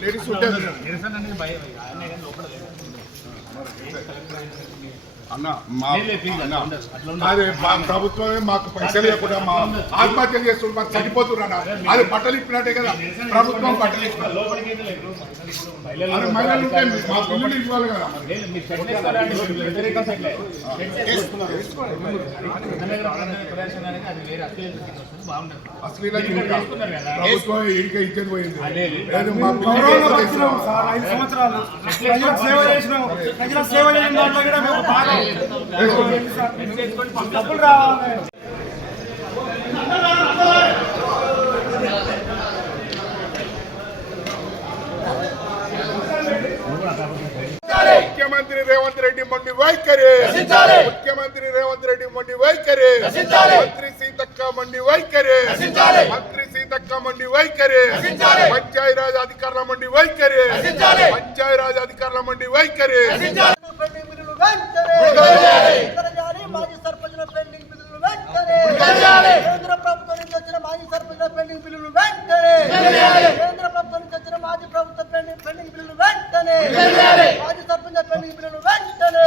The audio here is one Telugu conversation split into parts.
లేడీస్ ఉంటారు అన్న అదే ప్రభుత్వమే మాకు పైసలు ఇవ్వకుండా మా ఆత్మహత్య చేస్తున్నారు మాకు చనిపోతున్నా అది బట్టలు ఇప్పినట్టే కదా ప్రభుత్వం బట్టలు మహిళలు ఉంటే మా పిల్లలు ఇవ్వాలి కదా అసలు ప్రభుత్వం ఇంకా ఇచ్చేది పోయింది డబ్బులు రావాలి. ముఖ్యమంత్రి రేవంత్ రెడ్డి మొండి వైఖరి ముఖ్యమంత్రి రేవంత్ రెడ్డి మొండి వైఖరి మంత్రి సీతక్క మొండి వైఖరి మంత్రి సీతక్క మొండి వైఖరి పంచాయరాజ్ అధికారుల మొండి వైఖరి పంచాయరాజ్ అధికారుల మొండి వైఖరి మాజీ సర్పంచుల పెండింగ్ బిల్లులు వెంటనే కేంద్ర ప్రభుత్వం నుంచి వచ్చిన మాజీ సర్పంచుల పెండింగ్ బిల్లులు వెంటనే కేంద్ర ప్రభుత్వం నుంచి వచ్చిన మాజీ ప్రభుత్వ పెండింగ్ బిల్లులు వెంటనే మాజీ సర్పంచుల పెండింగ్ బిల్లులు వెంటనే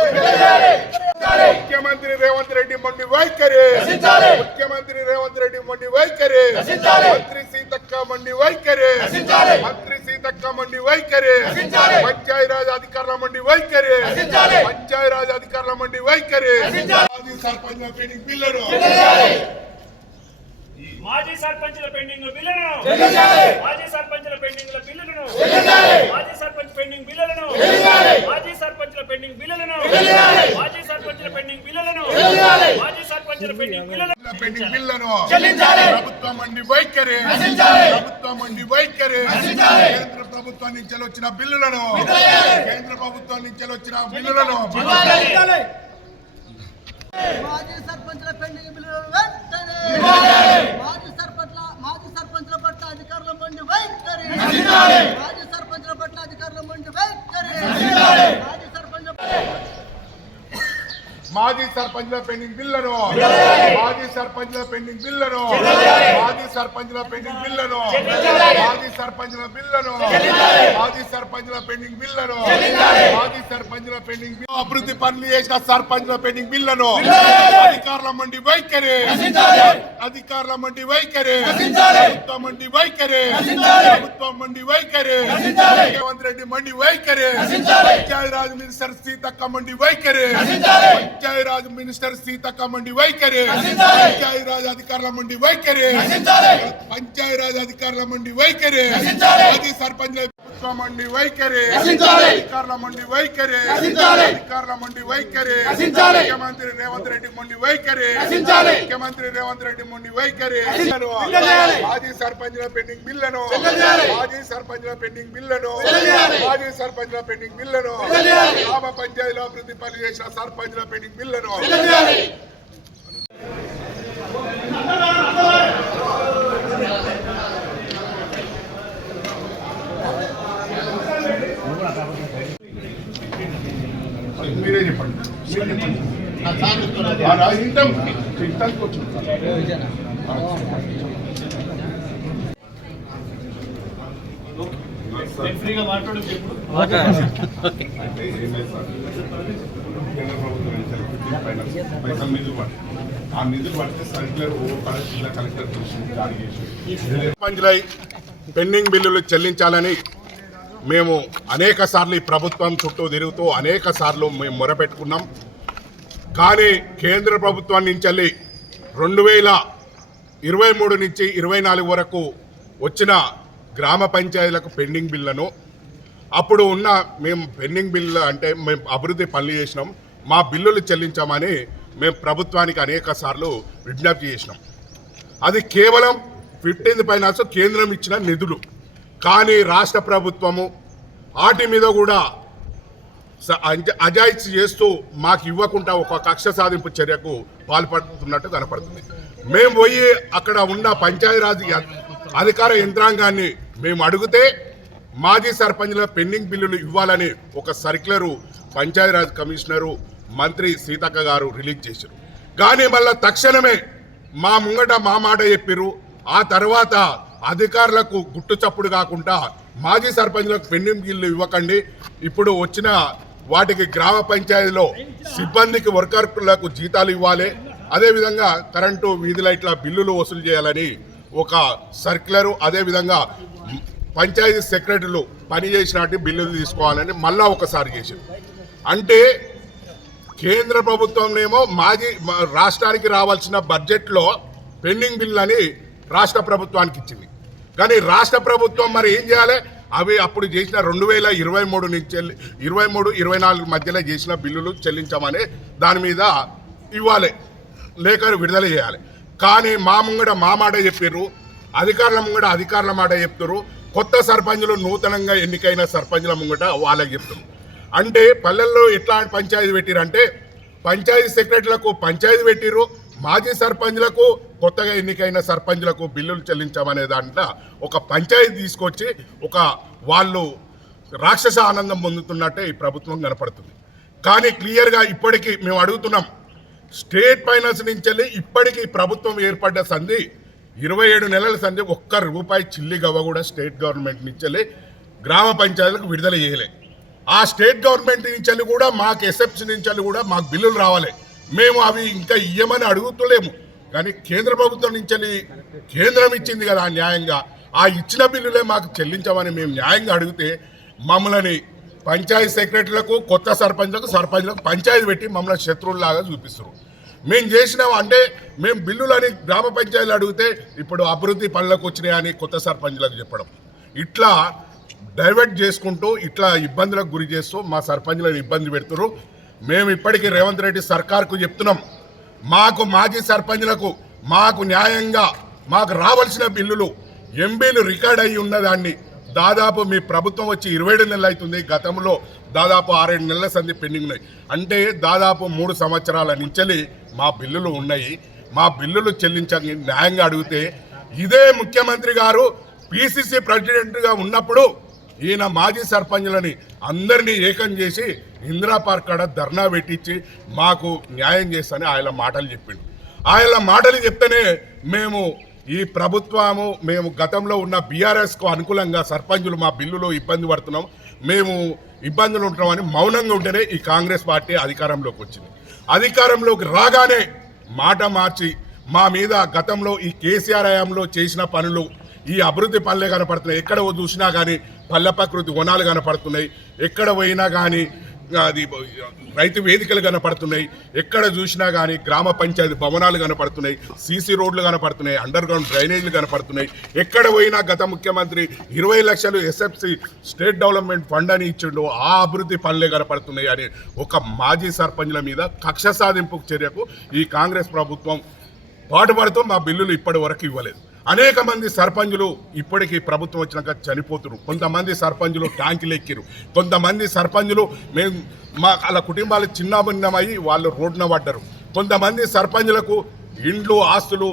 ముఖ్యమంత్రి రేవంత్ రెడ్డి మొండి వైఖరి ముఖ్యమంత్రి రేవంత్ రెడ్డి మొండి వైఖరి మంత్రి సీతక్క మొండి వైఖరి మంత్రి సీతక్క మొండి వైఖరి పంచాయరాజ్ అధికారుల మొండి వైఖరి పంచాయరాజ్ అధికారుల మొండి వైఖరి మాజీ సర్పంచుల పెండింగ్ బిల్లును మాజీ సర్పంచుల పెండింగ్ బిల్లును మాజీ సర్పంచుల పెండింగ్ బిల్లులను మాజీ సర్పంచ్ పెండింగ్ బిల్లులను మాజీ సర్పంచుల పెండింగ్ బిల్లులను మాజీ సర్పంచుల పెండింగ్ బిల్లులను మాజీ సర్పంచుల పెండింగ్ బిల్లులను ప్రభుత్వం మండి వైఖరి ప్రభుత్వం మండి వైఖరి కేంద్ర ప్రభుత్వం నుంచి వచ్చిన బిల్లులను కేంద్ర ప్రభుత్వం నుంచి వచ్చిన బిల్లులను మాజీ సర్పంచుల పెండింగ్ బిల్లులు వెంటనే మాజీ సర్పంచుల పట్ల అధికారుల మొండి వైఖరి మాజీ సర్పంచుల పట్ల అధికారుల మొండి వైఖరి మాజీ సర్పంచుల పెండింగ్ బిల్లును మాజీ సర్పంచుల పెండింగ్ బిల్లును మాజీ సర్పంచుల పెండింగ్ బిల్లును మాజీ సర్పంచుల బిల్లును మాజీ సర్పంచుల పెండింగ్ బిల్లును మాజీ సర్పంచుల పెండింగ్ బిల్లు అభివృద్ధి పనులు చేసిన సర్పంచుల పెండింగ్ బిల్లును అధికారుల మండి వైఖరి అధికారుల మండి వైఖరి ప్రభుత్వం మండి వైఖరి ప్రభుత్వం మండి వైఖరి రేవంత్ రెడ్డి మండి వైఖరి పంచాయరాజ్ మినిస్టర్ సీతక్క మండి వైఖరి పంచాయరాజ్ మినిస్టర్ సీతక్క మండి వైఖరి పంచాయరాజ్ అధికారుల మండి వైఖరి పంచాయరాజ్ అధికారుల మండి వైఖరి మాజీ సర్పంచ్ మండి వైఖరి అధికారుల మండి వైఖరి అధికారుల మండి వైఖరి ముఖ్యమంత్రి రేవంత్ రెడ్డి మండి వైఖరి ముఖ్యమంత్రి రేవంత్ రెడ్డి మండి వైఖరి మాజీ సర్పంచుల పెండింగ్ బిల్లును మాజీ సర్పంచుల పెండింగ్ బిల్లును మాజీ సర్పంచుల పెండింగ్ బిల్లును గ్రామ పంచాయతీలో అభివృద్ధి పని చేసిన సర్పంచుల పెండింగ్ బిల్లును మీరే చెప్పండి ఫ్రీగా మాట్లాడడం పైసలు నిధులు పడి ఆ నిధులు పడితే సర్క్యులర్ జిల్లా కలెక్టర్ జారీ చేసి పెండింగ్ బిల్లులు చెల్లించాలని మేము అనేక సార్లు ఈ ప్రభుత్వం చుట్టూ తిరుగుతూ అనేక సార్లు మేము మొరపెట్టుకున్నాం. కానీ కేంద్ర ప్రభుత్వం నుంచి 2023 నుంచి 24 వరకు వచ్చిన గ్రామ పంచాయతీలకు పెండింగ్ బిల్లును అప్పుడు ఉన్న మేము పెండింగ్ బిల్లు అంటే మేము అభివృద్ధి పనులు చేసినాం, మా బిల్లులు చెల్లించామని మేము ప్రభుత్వానికి అనేక సార్లు విజ్ఞప్తి చేసినాం. అది కేవలం 15 ఫైనాన్స్ కేంద్రం ఇచ్చిన నిధులు. కానీ రాష్ట్ర ప్రభుత్వము వాటి మీద కూడా అజాయిషీ చేస్తూ మాకు ఇవ్వకుండా ఒక కక్ష సాధింపు చర్యకు పాల్పడుతున్నట్టు కనపడుతుంది. మేము పోయి అక్కడ ఉన్న పంచాయతీరాజ్ అధికార యంత్రాంగాన్ని మేము అడిగితే మాజీ సర్పంచ్ల పెండింగ్ బిల్లులు ఇవ్వాలని ఒక సర్క్యులరు పంచాయతీరాజ్ కమిషనరు మంత్రి సీతక్క గారు రిలీజ్ చేశారు. కానీ మళ్ళీ తక్షణమే మా ముంగట మా మాట చెప్పారు. ఆ తర్వాత అధికారులకు గుట్టు చప్పుడు కాకుండా మాజీ సర్పంచ్లకు పెండింగ్ బిల్లు ఇవ్వకండి. ఇప్పుడు వచ్చిన వాటికి గ్రామ పంచాయతీలో సిబ్బందికి వర్కర్లకు జీతాలు ఇవ్వాలి, అదేవిధంగా కరెంటు వీధి లైట్ల బిల్లులు వసూలు చేయాలని ఒక సర్క్యులరు, అదేవిధంగా పంచాయతీ సెక్రటరీలు పని చేసినట్టు బిల్లులు తీసుకోవాలని మళ్ళా ఒకసారి చేసింది. అంటే కేంద్ర ప్రభుత్వంనేమో రాష్ట్రానికి రావాల్సిన బడ్జెట్లో పెండింగ్ బిల్లు అని రాష్ట్ర ప్రభుత్వానికి ఇచ్చింది. కానీ రాష్ట్ర ప్రభుత్వం మరి ఏం చేయాలి? అవి అప్పుడు చేసిన 2023 నుంచి 23-24 మధ్యలో చేసిన బిల్లులు చెల్లించమని దాని మీద ఇవ్వాలి, లేక విడుదల చేయాలి. కానీ మా ముంగడ మా మాట చెప్పారు, అధికారుల ముంగడ అధికారుల మాట చెప్తారు, కొత్త సర్పంచులు నూతనంగా ఎన్నికైన సర్పంచుల ముంగట వాళ్ళకి చెప్తారు. అంటే పల్లెల్లో ఎట్లా పంచాయతీ పెట్టిరంటే పంచాయతీ సెక్రటరీలకు పంచాయతీ పెట్టిరు, మాజీ సర్పంచ్లకు కొత్తగా ఎన్నికైన సర్పంచ్లకు బిల్లులు చెల్లించామనే దాంట్లో ఒక పంచాయతీ తీసుకొచ్చి ఒక వాళ్ళు రాక్షస ఆనందం పొందుతున్నట్టే ఈ ప్రభుత్వం కనపడుతుంది. కానీ క్లియర్గా ఇప్పటికీ మేము అడుగుతున్నాం, స్టేట్ ఫైనాన్స్ నుంచి ఇప్పటికీ ప్రభుత్వం ఏర్పడ్డ సంధి 27 నెలల సంధి ₹1 చిల్లి గవ్వ కూడా స్టేట్ గవర్నమెంట్ నుంచి గ్రామ పంచాయతీలకు విడుదల చేయలే. ఆ స్టేట్ గవర్నమెంట్ నుంచి కూడా మాకు ఎస్ఎఫ్సి నుంచి కూడా మాకు బిల్లులు రావాలి, మేము అవి ఇంకా ఇయ్యమని అడుగుతలేము. కానీ కేంద్ర ప్రభుత్వం నుంచి కేంద్రం ఇచ్చింది కదా న్యాయంగా, ఆ ఇచ్చిన బిల్లులే మాకు చెల్లించమని మేము న్యాయంగా అడిగితే మమ్మల్ని పంచాయతీ సెక్రటరీలకు కొత్త సర్పంచ్లకు పంచాయతీ పెట్టి మమ్మల్ని శత్రువులాగా చూపిస్తారు. మేము చేసినాం అంటే మేము బిల్లులని గ్రామ పంచాయతీలు అడిగితే ఇప్పుడు అభివృద్ధి పనులకు వచ్చినాయని కొత్త సర్పంచ్లకు చెప్పడం, ఇట్లా డైవర్ట్ చేసుకుంటూ ఇట్లా ఇబ్బందులకు గురి చేస్తూ మా సర్పంచ్లను ఇబ్బంది పెడుతున్నారు. మేము ఇప్పటికీ రేవంత్ రెడ్డి సర్కార్కు చెప్తున్నాం, మాకు మాజీ సర్పంచ్లకు మాకు న్యాయంగా మాకు రావాల్సిన బిల్లులు ఎంబీలు రికార్డ్ అయ్యి ఉన్నదాన్ని దాదాపు మీ ప్రభుత్వం వచ్చి 27 నెలలు అవుతుంది, గతంలో దాదాపు 6-7 నెలల సంధి పెండింగ్ ఉన్నాయి. అంటే దాదాపు 3 సంవత్సరాల నుంచి మా బిల్లులు ఉన్నాయి. మా బిల్లులు చెల్లించని న్యాయంగా అడిగితే ఇదే ముఖ్యమంత్రి గారు పిసిసి ప్రెసిడెంట్గా ఉన్నప్పుడు ఈయన మాజీ సర్పంచ్లని అందరినీ ఏకం చేసి ఇందిరా పార్క్ కాడ ధర్నా పెట్టించి మాకు న్యాయం చేస్తని ఆయన మాటలు చెప్పిండు. ఆయన మాటలు చెప్తేనే మేము ఈ ప్రభుత్వము మేము గతంలో ఉన్న బీఆర్ఎస్కు అనుకూలంగా సర్పంచులు మా బిల్లులో ఇబ్బంది పడుతున్నాం, మేము ఇబ్బందులు ఉంటున్నామని మౌనంగా ఉంటేనే ఈ కాంగ్రెస్ పార్టీ అధికారంలోకి వచ్చింది. అధికారంలోకి రాగానే మాట మార్చి మా మీద గతంలో ఈ కేసీఆర్ హయాంలో చేసిన పనులు ఈ అభివృద్ధి పనులే కనపడుతున్నాయి. ఎక్కడ చూసినా కానీ పల్లె ప్రకృతి వనాలు కనపడుతున్నాయి, ఎక్కడ పోయినా కానీ అది రైతు వేదికలు కనపడుతున్నాయి, ఎక్కడ చూసినా కానీ గ్రామ పంచాయతీ భవనాలు కనపడుతున్నాయి, సీసీ రోడ్లు కనపడుతున్నాయి, అండర్ గ్రౌండ్ డ్రైనేజీలు కనపడుతున్నాయి. ఎక్కడ పోయినా గత ముఖ్యమంత్రి 20 లక్షలు ఎస్ఎఫ్సి స్టేట్ డెవలప్మెంట్ ఫండ్ అని ఇచ్చిండు, ఆ అభివృద్ధి పనులే కనపడుతున్నాయి అని ఒక మాజీ సర్పంచ్ల మీద కక్ష సాధింపు చర్యకు ఈ కాంగ్రెస్ ప్రభుత్వం పాటుపడుతూ మా బిల్లులు ఇప్పటి వరకు ఇవ్వలేదు. అనేక మంది సర్పంచులు ఇప్పటికీ ప్రభుత్వం వచ్చినాక చనిపోతున్నారు. కొంతమంది సర్పంచులు ట్యాంకులు ఎక్కిరు, కొంతమంది సర్పంచులు వాళ్ళ కుటుంబాలు చిన్నభిన్నమయ్యి వాళ్ళు రోడ్డున పడ్డారు. కొంతమంది సర్పంచులకు ఇండ్లు ఆస్తులు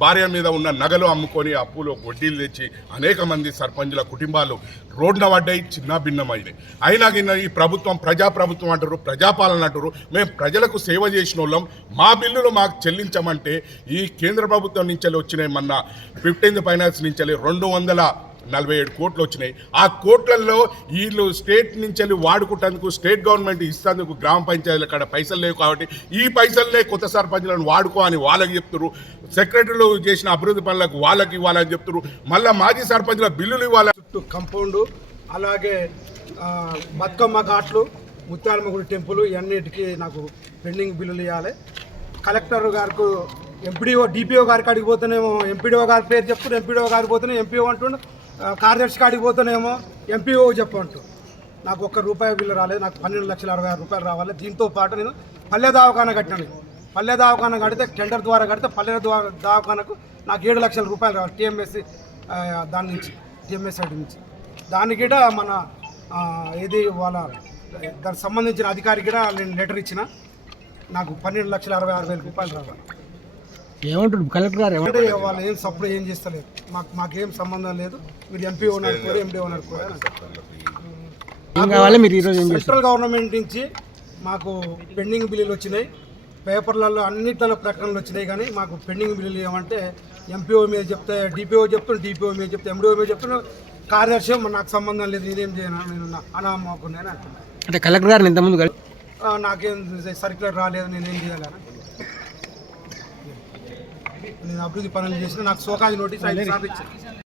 భార్య మీద ఉన్న నగలు అమ్ముకొని అప్పులు వడ్డీలు తెచ్చి అనేక మంది సర్పంచుల కుటుంబాలు రోడ్డున పడ్డాయి, చిన్న భిన్నమైనాయి. అయినా కింద ఈ ప్రభుత్వం ప్రజాప్రభుత్వం అంటారు, ప్రజాపాలన అంటారు. మేము ప్రజలకు సేవ చేసిన వాళ్ళం, మా బిల్లులు మాకు చెల్లించమంటే ఈ కేంద్ర ప్రభుత్వం నుంచి వచ్చినాయి. మొన్న 15th ఫైనాన్స్ నుంచి 247 కోట్లు వచ్చినాయి. ఆ కోట్లలో వీళ్ళు స్టేట్ నుంచి వాడుకుంటేందుకు స్టేట్ గవర్నమెంట్ ఇస్తేందుకు గ్రామ పంచాయతీల కాడ పైసలు లేవు కాబట్టి ఈ పైసలనే కొత్త సర్పంచులను వాడుకో అని వాళ్ళకి చెప్తున్నారు. సెక్రటరీలు చేసిన అభివృద్ధి పనులకు వాళ్ళకి ఇవ్వాలని చెప్తున్నారు. మళ్ళీ మాజీ సర్పంచుల బిల్లులు ఇవ్వాలి. చుట్టూ కంపౌండ్, అలాగే బతుకమ్మ ఘాట్లు, ముత్యాలమ్మగుడి టెంపుల్, ఇవన్నిటికీ నాకు పెండింగ్ బిల్లులు ఇవ్వాలి. కలెక్టర్ గారికి ఎంపీడీఓ డిపిఓ గారికి అడిగిపోతేనేమో ఎంపీడీఓ గారి పేరు చెప్తున్నారు, ఎంపీడీఓ గారికి పోతేనే ఎంపీఓ అంటుండు, కార్యదర్శి కాడికి పోతేనేమో ఎంపీఓ చెప్పంటు. నాకు ₹1 బిల్లు రాలేదు, నాకు ₹12,66,000 రావాలి. దీంతో పాటు నేను పల్లె దవాఖాన కట్టినాను. పల్లె దవాఖాన కడితే టెండర్ ద్వారా కడితే పల్లె దవాఖానకు నాకు ₹7 లక్షల రావాలి టీఎంఎస్సి దాని నుంచి, టీఎంఎస్ సైడ్ నుంచి. దానికి కూడా మన ఏది వాళ్ళ దానికి సంబంధించిన అధికారికి కూడా నేను లెటర్ ఇచ్చిన, నాకు ₹12,66,000 రావాలి. ఏమంటారు కలెక్టర్ గారు? ఏమంటే వాళ్ళు ఏం సపోర్ట్ ఏం చేస్తలేదు, మాకేం సంబంధం లేదు, మీరు ఎంపీ ఓనర్ కూడా ఎండి ఓనర్ కూడా. సెంట్రల్ గవర్నమెంట్ నుంచి మాకు పెండింగ్ బిల్లులు వచ్చినాయి, పేపర్లలో అన్నిట్లలో ప్రకటనలు వచ్చినాయి. కానీ మాకు పెండింగ్ బిల్లులు ఏమంటే ఎంపీఓ మీద చెప్తే డిపిఓ చెప్తాను, డిపిఓ మీద చెప్తే ఎండిఓ మీద చెప్తాను, కార్యదర్శి నాకు సంబంధం లేదు, నేనేం చేయను, నేను అనామకున్నాను అంటున్నాను. అంటే కలెక్టర్ గారిని ఇంతకుముందు కలిసి నాకేం సర్క్యులర్ రాలేదు, నేనేం చేయాలని. నేను అభివృద్ధి పనులు చేసిన నాకు సోకాజ్ నోటీస్ 5 సార్లు ఇచ్చాను.